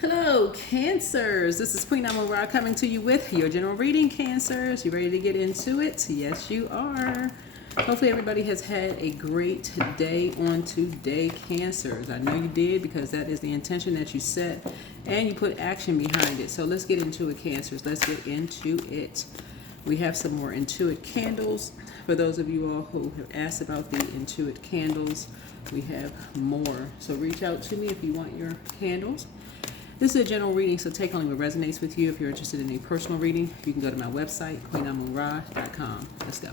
Hello, Cancers. This is Queen Amun Ra coming to you with your general reading, Cancers. You ready to get into it? Yes, you are. Hopefully everybody has had a great day on today, Cancers. I know you did because that is the intention that you set and you put action behind it. So let's get into it, Cancers. Let's get into it. We have some more Intuit candles. For those of you all who have asked about the Intuit candles, we have more. So reach out to me if you want your candles. This is a general reading, so take only what resonates with you. If you're interested in a personal reading, you can go to my website, queenamunra.com. Let's go.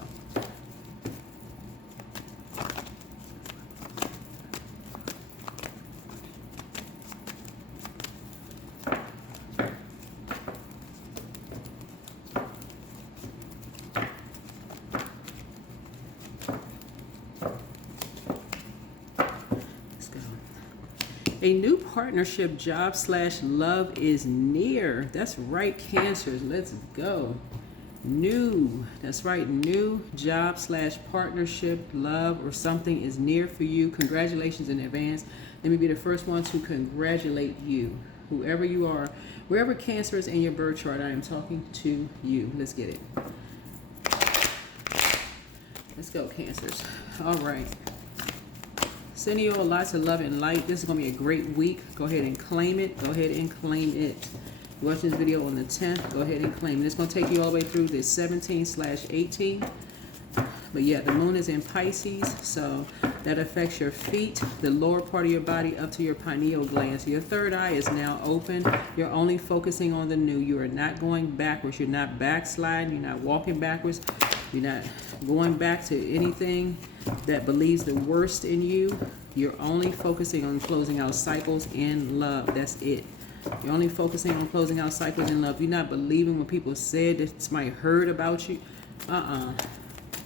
A new partnership, job / love is near. That's right, Cancers. Let's go. New. That's right. New job / partnership, love, or something is near for you. Congratulations in advance. Let me be the first one to congratulate you. Whoever you are, wherever Cancer is in your birth chart, I am talking to you. Let's get it. Let's go, Cancers. All right. Sending you all lots of love and light. This is going to be a great week. Go ahead and claim it. Go ahead and claim it. You watch this video on the 10th. Go ahead and claim it. It's going to take you all the way through this 17/18. But yeah, the moon is in Pisces, so that affects your feet, the lower part of your body up to your pineal gland. So your third eye is now open. You're only focusing on the new. You are not going backwards. You're not backsliding. You're not walking backwards. You're not going back to anything that believes the worst in you. You're only focusing on closing out cycles in love. That's it. You're only focusing on closing out cycles in love. You're not believing what people said that somebody heard about you.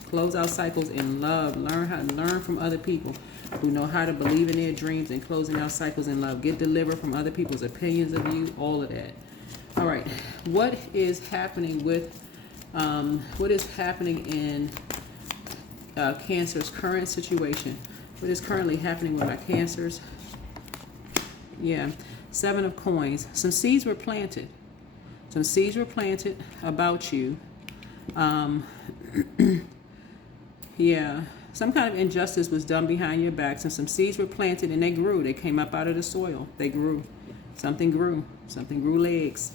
Close out cycles in love. Learn from other people who know how to believe in their dreams and closing out cycles in love. Get delivered from other people's opinions of you. All of that. All right. What is happening with what is happening in Cancer's current situation? What is currently happening with my Cancers? Yeah, 7 of coins. Some seeds were planted. Some seeds were planted about you. Yeah, some kind of injustice was done behind your backs, and some seeds were planted and they grew. They came up out of the soil. They grew. Something grew. Something grew legs.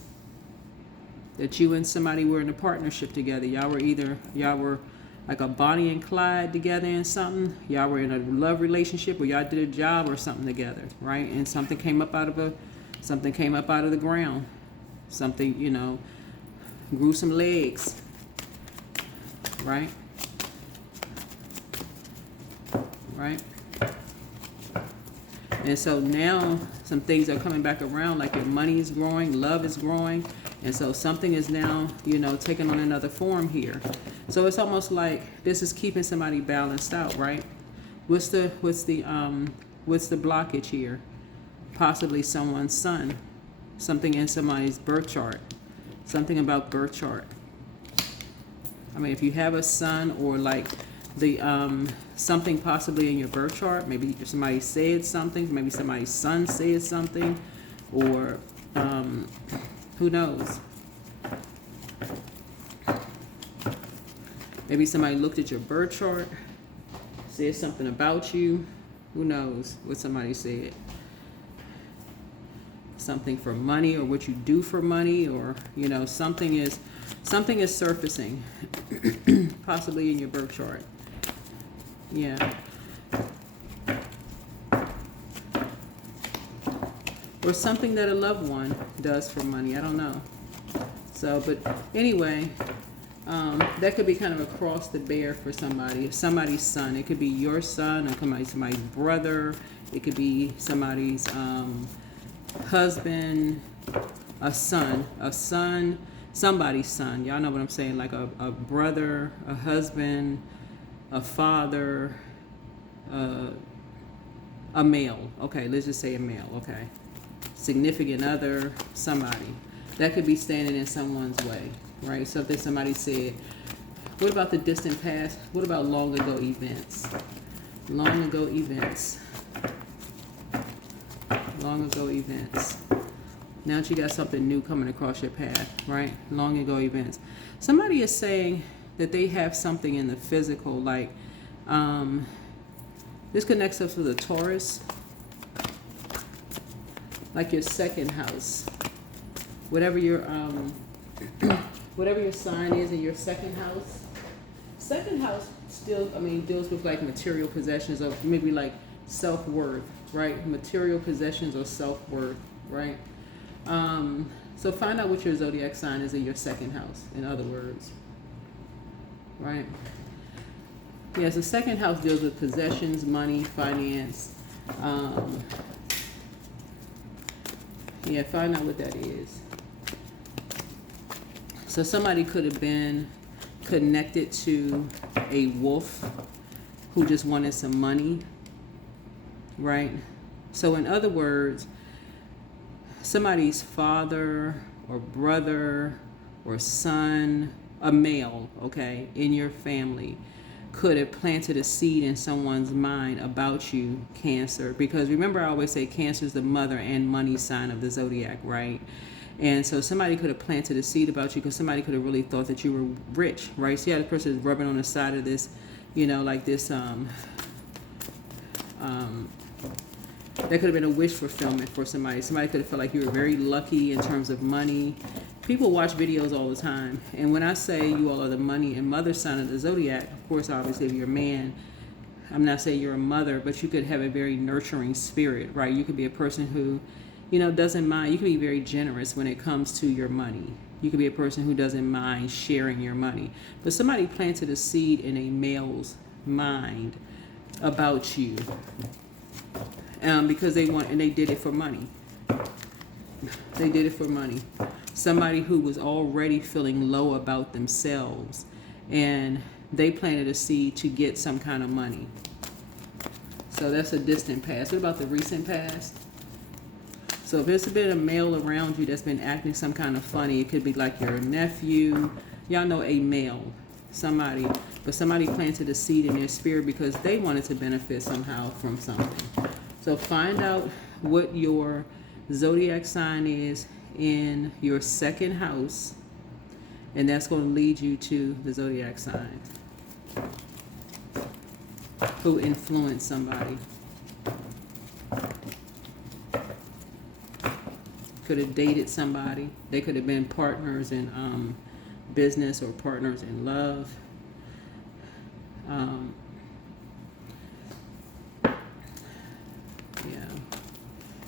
That you and somebody were in a partnership together. Y'all were like a Bonnie and Clyde together in something. Y'all were in a love relationship, or y'all did a job or something together, right? And something came up out of the ground. Something, grew some legs, right? Right? And so now some things are coming back around, like your money is growing, love is growing. And so something is now, taking on another form here. So it's almost like this is keeping somebody balanced out, right? What's the blockage here? Possibly someone's son. Something in somebody's birth chart. Something about birth chart. I mean, if you have a son, or like the something possibly in your birth chart, maybe somebody said something, maybe somebody's son said something, or who knows? Maybe somebody looked at your birth chart, said something about you. Who knows what somebody said? Something for money, or what you do for money, or something is surfacing, possibly in your birth chart. Yeah. Or something that a loved one does for money. I don't know. So, but anyway, that could be kind of across the bear for somebody. Somebody's son. It could be your son, or somebody's brother. It could be somebody's husband, a son, somebody's son. Y'all know what I'm saying? Like a brother, a husband, a father, a male. Okay, let's just say a male. Okay. Significant other, somebody. That could be standing in someone's way, right? Something somebody said. What about the distant past? What about long ago events? Long ago events. Now that you got something new coming across your path, right? Long ago events. Somebody is saying that they have something in the physical, like this connects us with a Taurus, like your second house. Whatever your whatever your sign is in your second house. Second house still, deals with like material possessions, or maybe like self-worth, right? Material possessions or self-worth, right? So find out what your zodiac sign is in your second house, in other words, right? Yes, the second house deals with possessions, money, finance. Yeah, find out what that is. So somebody could have been connected to a wolf who just wanted some money, right? So in other words, somebody's father or brother or son, a male, okay, in your family could have planted a seed in someone's mind about you, Cancer. Because remember, I always say Cancer is the mother and money sign of the zodiac, right? And so somebody could have planted a seed about you because somebody could have really thought that you were rich, right? See how the person is rubbing on the side of this, like this, that could have been a wish fulfillment for somebody. Somebody could have felt like you were very lucky in terms of money. People watch videos all the time. And when I say you all are the money and mother sign of the zodiac, of course, obviously, if you're a man, I'm not saying you're a mother, but you could have a very nurturing spirit, right? You could be a person who, doesn't mind. You can be very generous when it comes to your money. You could be a person who doesn't mind sharing your money. But somebody planted a seed in a male's mind about you. Because they did it for money. They did it for money. Somebody who was already feeling low about themselves, and they planted a seed to get some kind of money. So that's a distant past. What about the recent past? So if there's been a male around you that's been acting some kind of funny, it could be like your nephew. Y'all know a male, somebody, but somebody planted a seed in their spirit because they wanted to benefit somehow from something. So find out what your zodiac sign is in your second house, and that's going to lead you to the zodiac sign who influenced somebody. Could have dated somebody. They could have been partners in business or partners in love.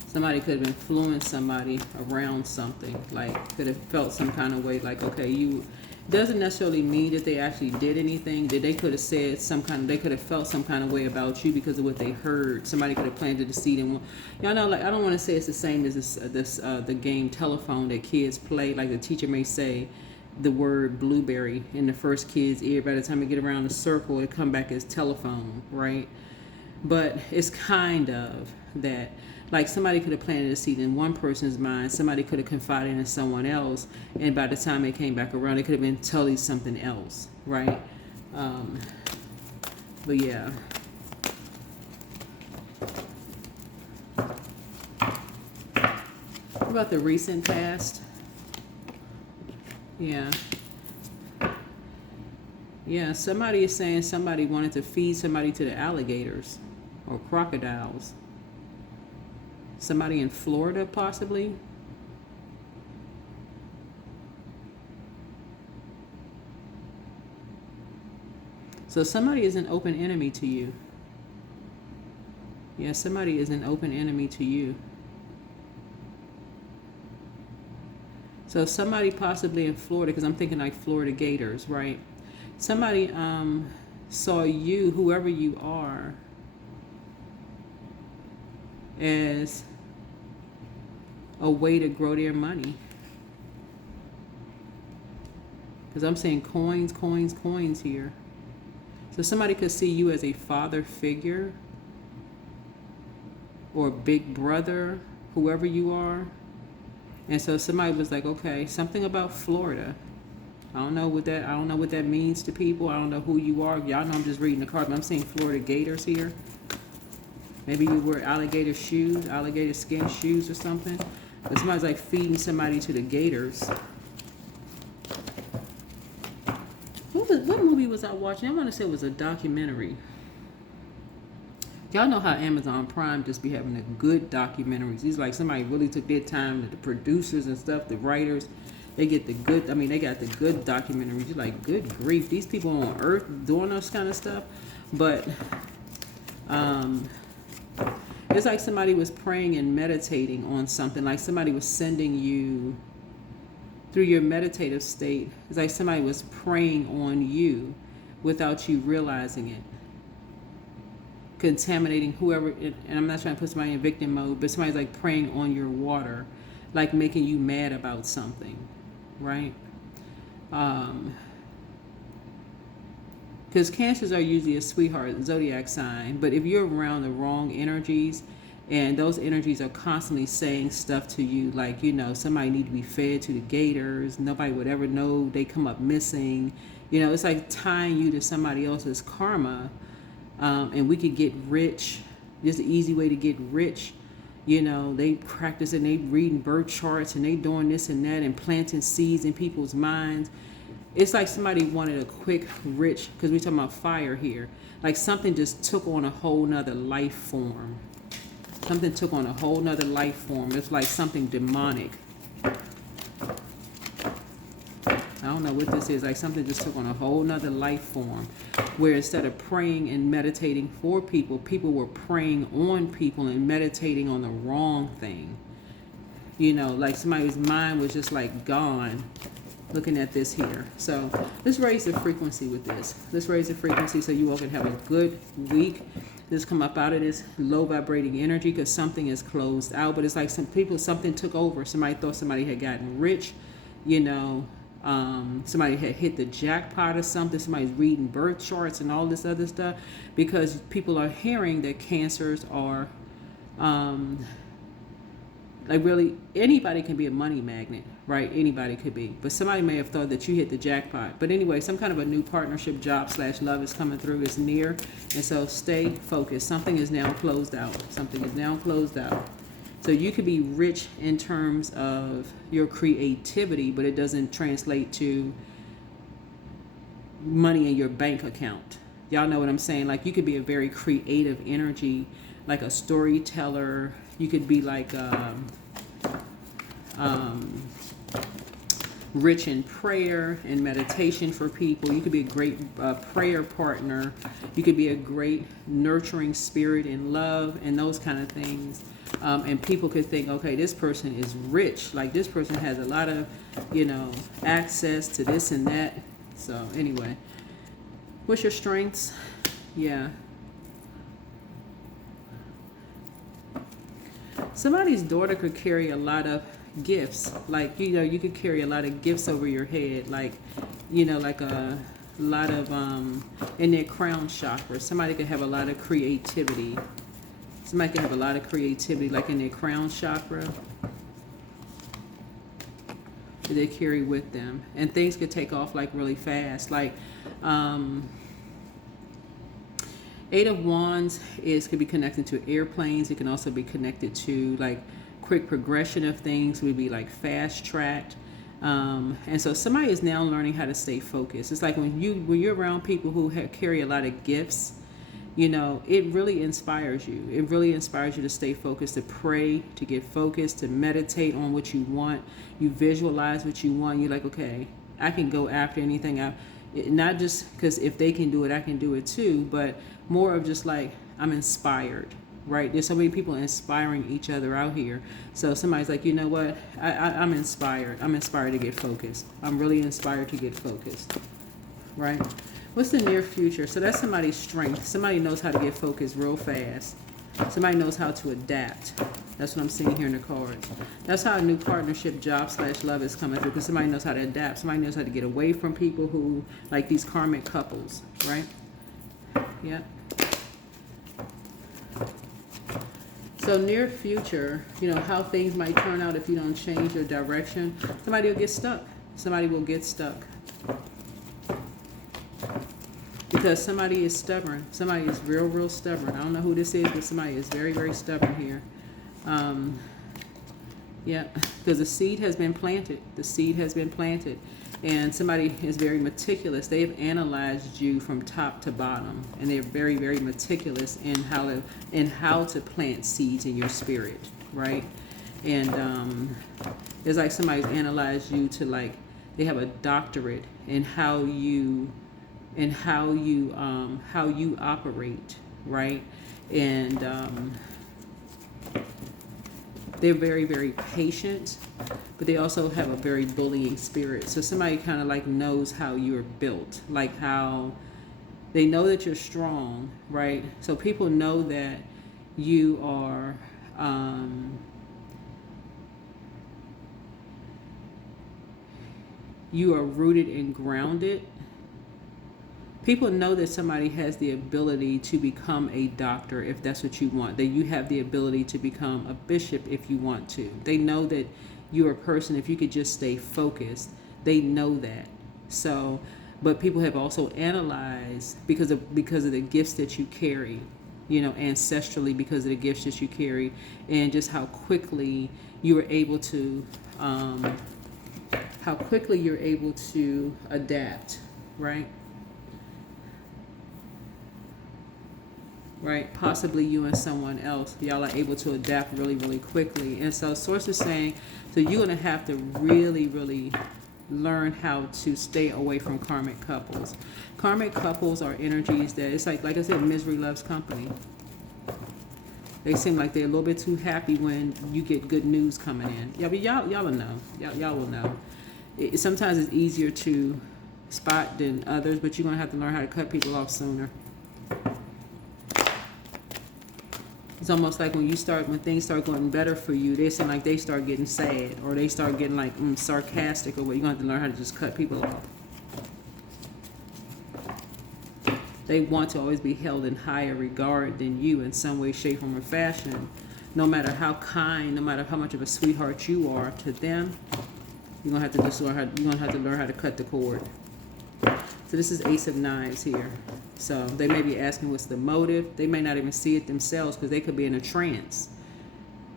Somebody could have influenced somebody around something, like could have felt some kind of way, like, okay, doesn't necessarily mean that they actually did anything, that they could have said they could have felt some kind of way about you because of what they heard. Somebody could have planted a seed in one. Y'all know, like, I don't want to say it's the same as the game telephone that kids play. Like the teacher may say the word blueberry in the first kid's ear. By the time they get around the circle, it come back as telephone, right? But it's kind of that. Like somebody could have planted a seed in one person's mind, somebody could have confided in someone else, and by the time they came back around, it could have been totally something else, right? But yeah. What about the recent past? Yeah. Yeah, somebody is saying somebody wanted to feed somebody to the alligators or crocodiles. Somebody in Florida, possibly. So somebody is an open enemy to you. Yeah, somebody is an open enemy to you. So somebody possibly in Florida, because I'm thinking like Florida Gators, right? Somebody saw you, whoever you are, as a way to grow their money. Because I'm saying coins, coins, coins here. So somebody could see you as a father figure or big brother, whoever you are. And so somebody was like, okay, something about Florida. I don't know what that means to people. I don't know who you are. Y'all know I'm just reading the card, but I'm seeing Florida Gators here. Maybe you wear alligator shoes, alligator skin shoes or something. But somebody's like feeding somebody to the gators. What movie was I watching? I want to say it was a documentary. Y'all know how Amazon Prime just be having the good documentaries. It's like somebody really took their time, the producers and stuff, the writers, they get the good, I mean, they got the good documentaries. You're like, good grief, these people on Earth doing this kind of stuff. But it's like somebody was praying and meditating on something, like somebody was sending you through your meditative state. It's like somebody was praying on you without you realizing it, contaminating whoever, and I'm not trying to put somebody in victim mode, but somebody's like praying on your water, like making you mad about something, right? Because cancers are usually a sweetheart zodiac sign, but if you're around the wrong energies, and those energies are constantly saying stuff to you, like, you know, somebody need to be fed to the gators, nobody would ever know they come up missing, you know, it's like tying you to somebody else's karma. And we could get rich. There's an easy way to get rich. You know, they practice and they reading birth charts and they doing this and that and planting seeds in people's minds. It's like somebody wanted a quick rich, because we're talking about fire here. Like something just took on a whole nother life form. Something took on a whole nother life form. It's like something demonic. I don't know what this is. Like something just took on a whole nother life form, where instead of praying and meditating for people, people were praying on people and meditating on the wrong thing. You know, like somebody's mind was just like gone looking at this here. So let's raise the frequency with this. Let's raise the frequency so you all can have a good week. Just come up out of this low vibrating energy, because something is closed out. But it's like some people, something took over. Somebody thought somebody had gotten rich, you know. Somebody had hit the jackpot or something. Somebody's reading birth charts and all this other stuff, because people are hearing that cancers are like really anybody can be a money magnet, right? Anybody could be, but somebody may have thought that you hit the jackpot. But anyway, some kind of a new partnership, job / love is coming through. It's near, and so stay focused. Something is now closed out. Something is now closed out. So you could be rich in terms of your creativity, but it doesn't translate to money in your bank account. Y'all know what I'm saying? Like you could be a very creative energy, like a storyteller. You could be like rich in prayer and meditation for people. You could be a great prayer partner. You could be a great nurturing spirit in love and those kind of things. And people could think, okay, this person is rich. Like this person has a lot of, you know, access to this and that. So anyway, what's your strengths? Yeah. Somebody's daughter could carry a lot of gifts. Like, you know, you could carry a lot of gifts over your head. Like, you know, like a lot of, in their crown chakra. Somebody could have a lot of creativity. Somebody can have a lot of creativity, like in their crown chakra, that they carry with them. And things could take off like really fast. Like, Eight of Wands could be connected to airplanes. It can also be connected to like quick progression of things. Would be like fast tracked. And so somebody is now learning how to stay focused. It's like when you're around people who carry a lot of gifts, you know, it really inspires you. It really inspires you to stay focused, to pray, to get focused, to meditate on what you want. You visualize what you want. You're like, okay, I can go after anything. Not just because if they can do it, I can do it too, but more of just like, I'm inspired, right? There's so many people inspiring each other out here. So somebody's like, you know what? I'm inspired. I'm inspired to get focused. I'm really inspired to get focused, right? What's the near future? So that's somebody's strength. Somebody knows how to get focused real fast. Somebody knows how to adapt. That's what I'm seeing here in the cards. That's how a new partnership, job / love is coming through, because somebody knows how to adapt. Somebody knows how to get away from people who, like these karmic couples, right? Yeah. So near future, you know, how things might turn out if you don't change your direction. Somebody will get stuck. Somebody will get stuck. Because somebody is stubborn. Somebody is real stubborn. I don't know who this is, but somebody is very stubborn here. Yeah, because the seed has been planted. The seed has been planted. And somebody is very meticulous. They've analyzed you from top to bottom. And they're very, very meticulous in how to plant seeds in your spirit, right? And it's like somebody's analyzed you to, like, they have a doctorate in how you operate, right? And they're very, very patient, but they also have a very bullying spirit. So somebody kind of like knows how you're built, like how they know that you're strong, right? So people know that you are rooted and grounded. People know that somebody has the ability to become a doctor if that's what you want. That you have the ability to become a bishop if you want to. They know that you're a person, if you could just stay focused, they know that. So, but people have also analyzed because of the gifts that you carry, you know, ancestrally, because of the gifts that you carry, and just how quickly you were able to, adapt, right? Right, possibly you and someone else, y'all are able to adapt really, really quickly. And so source is saying, so you're going to have to really, really learn how to stay away from karmic couples. Karmic couples are energies that, it's like I said, misery loves company. They seem like they're a little bit too happy when you get good news coming in. Yeah, but y'all will know. Y'all will know. Sometimes it's easier to spot than others, but you're going to have to learn how to cut people off sooner. It's almost like when things start going better for you, they seem like they start getting sad, or they start getting like sarcastic, or what. You're going to have to learn how to just cut people off. They want to always be held in higher regard than you in some way, shape, form, or fashion. No matter how kind, no matter how much of a sweetheart you are to them, you're going to have to just learn how to cut the cord. So this is Ace of Knives here. So they may be asking what's the motive. They may not even see it themselves because they could be in a trance.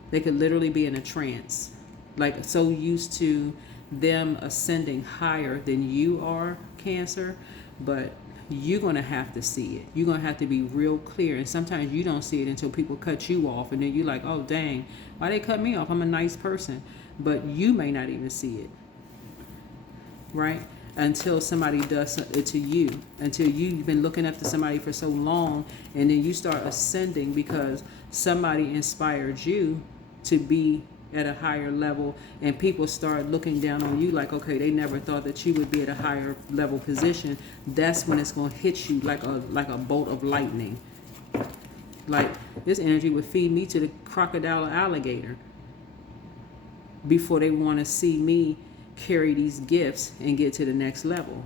They could literally be in a trance. Like so used to them ascending higher than you are, Cancer. But you're going to have to see it. You're going to have to be real clear. And sometimes you don't see it until people cut you off. And then you're like, oh, dang, why they cut me off? I'm a nice person. But you may not even see it. Right? Until somebody does it to you, until you've been looking up to somebody for so long, and then you start ascending because somebody inspired you to be at a higher level, and people start looking down on you like, okay, they never thought that you would be at a higher level position. That's when it's going to hit you like a bolt of lightning. Like this energy would feed me to the crocodile or alligator before they want to see me carry these gifts and get to the next level,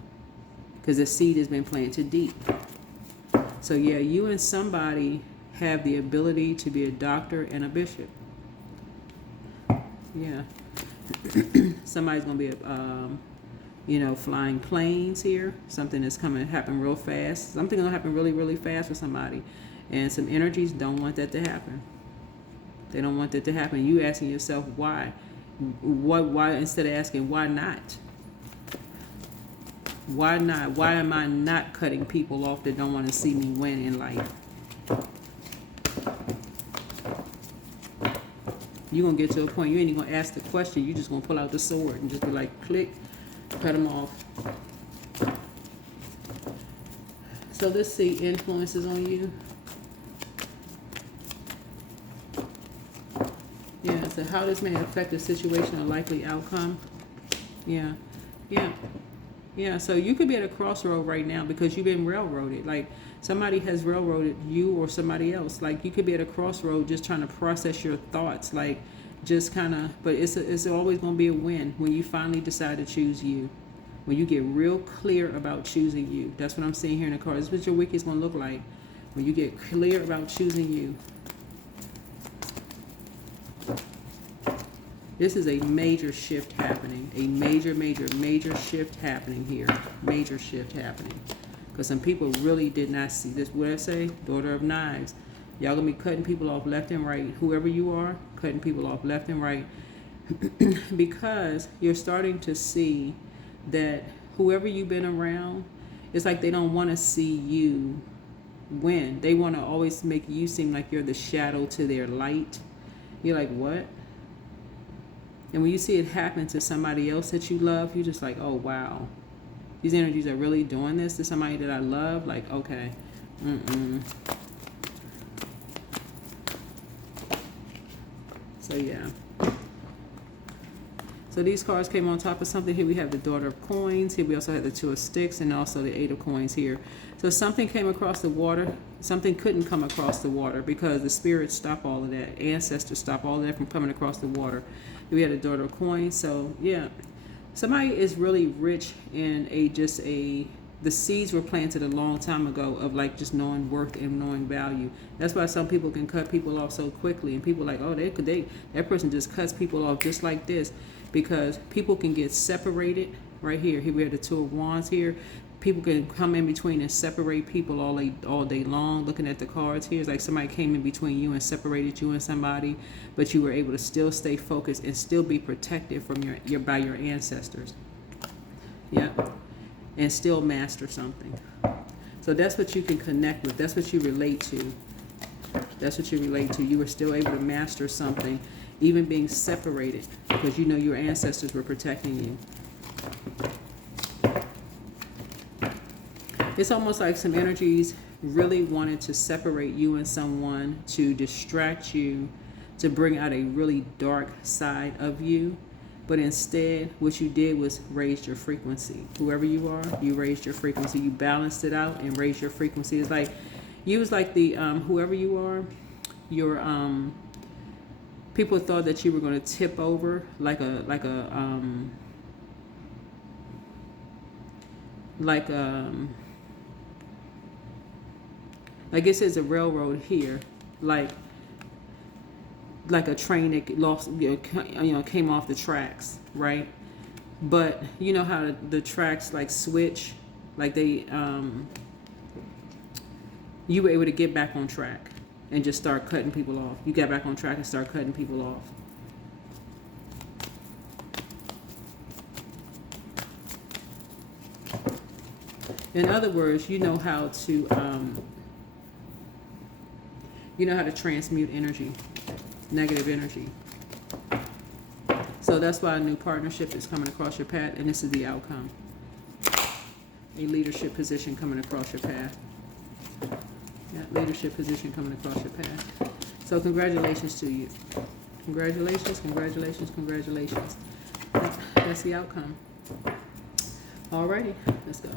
because the seed has been planted deep. So yeah, you and somebody have the ability to be a doctor and a bishop. Yeah. Somebody's gonna be flying planes here. Something that's happen real fast. Something gonna happen really, really fast for somebody, and some energies don't want that to happen. They don't want that to happen. You asking yourself why. Why instead of asking why not? Why not? Why am I not cutting people off that don't want to see me win in life? You're going to get to a point, you ain't even going to ask the question. You're just going to pull out the sword and just be like, click, cut them off. So let's see influences on you. Yeah, so how this may affect the situation or likely outcome. Yeah. So you could be at a crossroad right now because you've been railroaded. Like somebody has railroaded you or somebody else. Like you could be at a crossroad just trying to process your thoughts. Like just kind of, but it's always going to be a win when you finally decide to choose you. When you get real clear about choosing you. That's what I'm seeing here in the cards. This is what your week is going to look like. When you get clear about choosing you. This is a major shift happening. A major shift happening here. Major shift happening. Because some people really did not see this. What I say? Daughter of Knives. Y'all going to be cutting people off left and right. Whoever you are, cutting people off left and right. because you're starting to see that whoever you've been around, it's like they don't want to see you win. They want to always make you seem like you're the shadow to their light. You're like, what? And when you see it happen to somebody else that you love, you're just like, oh, wow. These energies are really doing this to somebody that I love. Like, okay. So, yeah. So these cards came on top of something. Here we have the Daughter of Coins. Here we also have the Two of Sticks and also the Eight of Coins here. So something came across the water. Something couldn't come across the water because the spirits stop all of that. Ancestors stop all of that from coming across the water. Here we have the Daughter of Coins. So, yeah. Somebody is really rich in the seeds were planted a long time ago of like just knowing worth and knowing value. That's why some people can cut people off so quickly, and people are like, oh, that person just cuts people off just like this, because people can get separated. Right here we have the Two of Wands here. People can come in between and separate people all day long. Looking at the cards here, it's like somebody came in between you and separated you and somebody, but you were able to still stay focused and still be protected from by your ancestors. Yep. And still master something. So that's what you can connect with. That's what you relate to. That's what you relate to. You were still able to master something, even being separated, because you know your ancestors were protecting you. It's almost like some energies really wanted to separate you and someone, to distract you, to bring out a really dark side of you. But instead, what you did was raise your frequency. Whoever you are, you raised your frequency. You balanced it out and raised your frequency. It's like, you was like the, whoever you are, your, people thought that you were going to tip over like it says a railroad here, like a train that lost, came off the tracks, right? But you know how the tracks like switch, like they, you were able to get back on track and just start cutting people off. You got back on track and start cutting people off. In other words, you know how to transmute energy, negative energy. So that's why a new partnership is coming across your path, and this is the outcome. A leadership position coming across your path. Yeah, leadership position coming across your path. So congratulations to you. Congratulations, congratulations, congratulations. That's the outcome. Alrighty, let's go.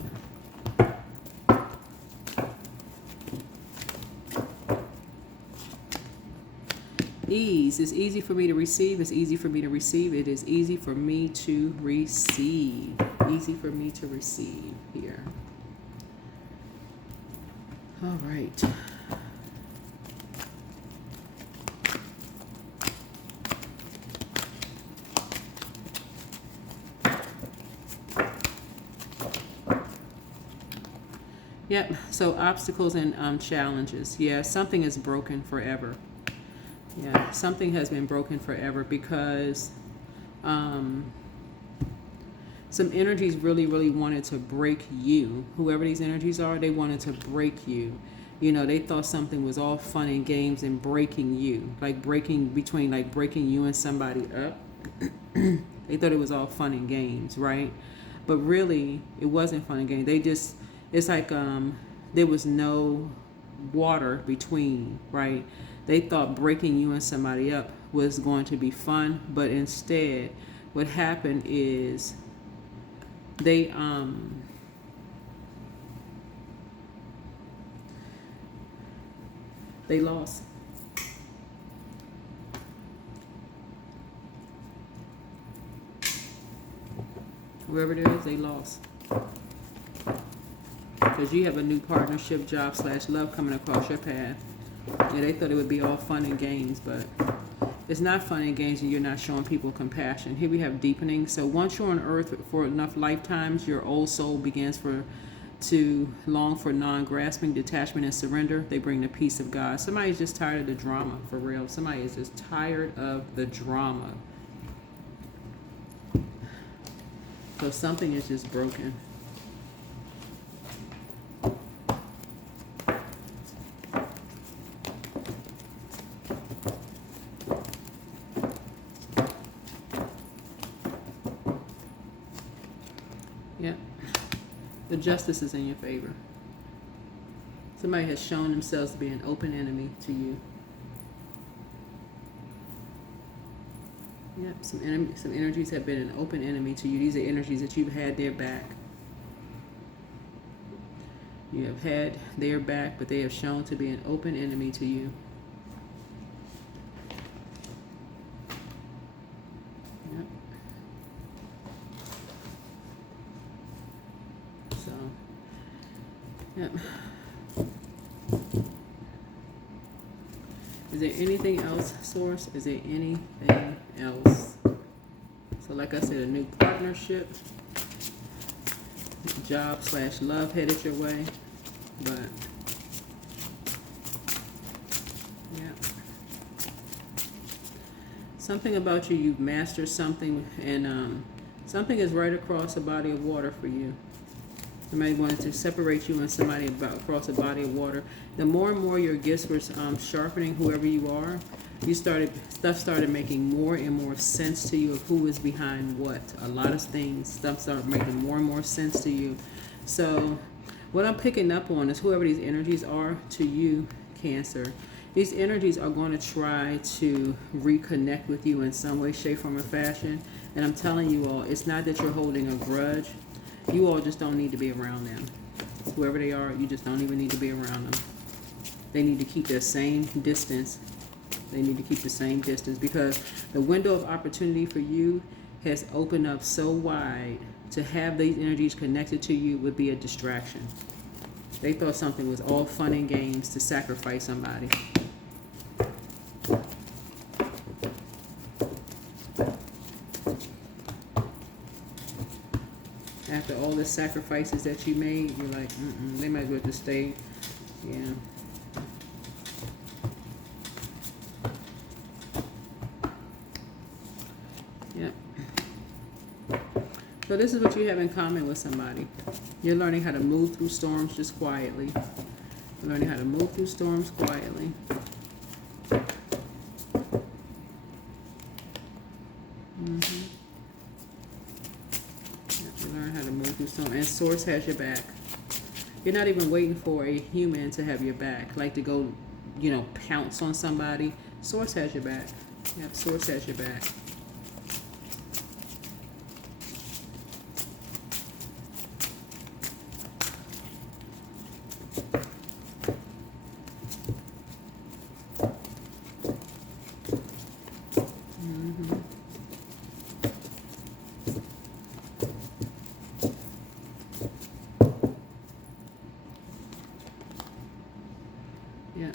Ease. It's easy for me to receive. It's easy for me to receive. It is easy for me to receive. Easy for me to receive here. All right. Yep. So obstacles and challenges. Yeah, something is broken forever. Yeah, something has been broken forever because some energies really, really wanted to break you. Whoever these energies are, they wanted to break you. You know, they thought something was all fun and games and breaking you. Like breaking you and somebody up. They thought it was all fun and games, right? But really, it wasn't fun and games. It's like there was no water between, right? They thought breaking you and somebody up was going to be fun, but instead, what happened is they lost. Whoever it is, they lost. Because you have a new partnership, job / love coming across your path. Yeah, they thought it would be all fun and games, but it's not fun and games and you're not showing people compassion. Here we have deepening. So once you're on earth for enough lifetimes, your old soul begins to long for non-grasping, detachment, and surrender. They bring the peace of God. Somebody's just tired of the drama, for real. Somebody is just tired of the drama. So something is just broken. Yep. The justice is in your favor. Somebody has shown themselves to be an open enemy to you. Yep, some energies have been an open enemy to you. These are energies that you've had their back. You have had their back, but they have shown to be an open enemy to you. Yep. So, yep. Is there anything else, Source? Is there anything else? So like I said, a new partnership, job / love headed your way. But, yeah. Something about you, you've mastered something, and something is right across a body of water for you. Somebody wanted to separate you and somebody across a body of water. The more and more your gifts were sharpening, whoever you are, stuff started making more and more sense to you of who is behind what. A lot of things, stuff started making more and more sense to you. So what I'm picking up on is whoever these energies are to you, Cancer, these energies are going to try to reconnect with you in some way, shape, form, or fashion. And I'm telling you all, it's not that you're holding a grudge. You all just don't need to be around them. Whoever they are, you just don't even need to be around them. They need to keep their same distance. They need to keep the same distance, because the window of opportunity for you has opened up so wide. To have these energies connected to you would be a distraction. They thought something was all fun and games to sacrifice somebody. After all the sacrifices that you made, you're like, they might as well just stay. Yeah. Yep. So this is what you have in common with somebody. You're learning how to move through storms just quietly. You're learning how to move through storms quietly. And Source has your back. You're not even waiting for a human to have your back, like to go, pounce on somebody. Source has your back. Yep, Source has your back. Yeah.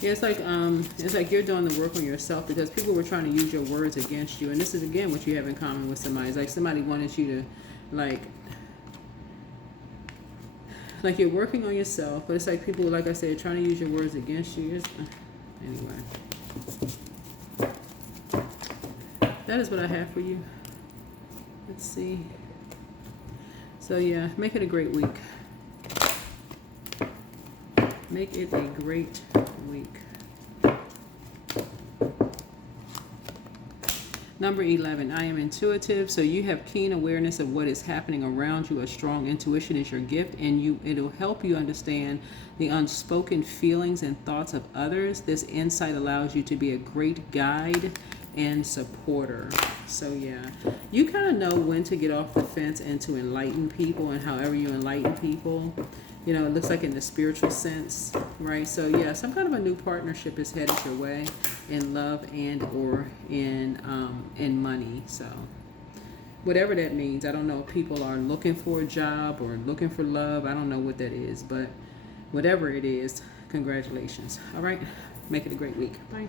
Yeah, it's like you're doing the work on yourself, because people were trying to use your words against you, and this is again what you have in common with somebody. It's like somebody wanted you to like you're working on yourself, but it's like people, like I said, trying to use your words against you. Anyway, that is what I have for you. Let's see. So yeah, make it a great week. Make it a great week. Number 11, I am intuitive. So you have keen awareness of what is happening around you. A strong intuition is your gift, and it'll help you understand the unspoken feelings and thoughts of others. This insight allows you to be a great guide and supporter. So yeah, you kind of know when to get off the fence and to enlighten people, and however you enlighten people. It looks like in the spiritual sense, right? So yeah, some kind of a new partnership is headed your way in love and or in money. So whatever that means, I don't know if people are looking for a job or looking for love. I don't know what that is, but whatever it is, Congratulations. All right. Make it a great week. Bye.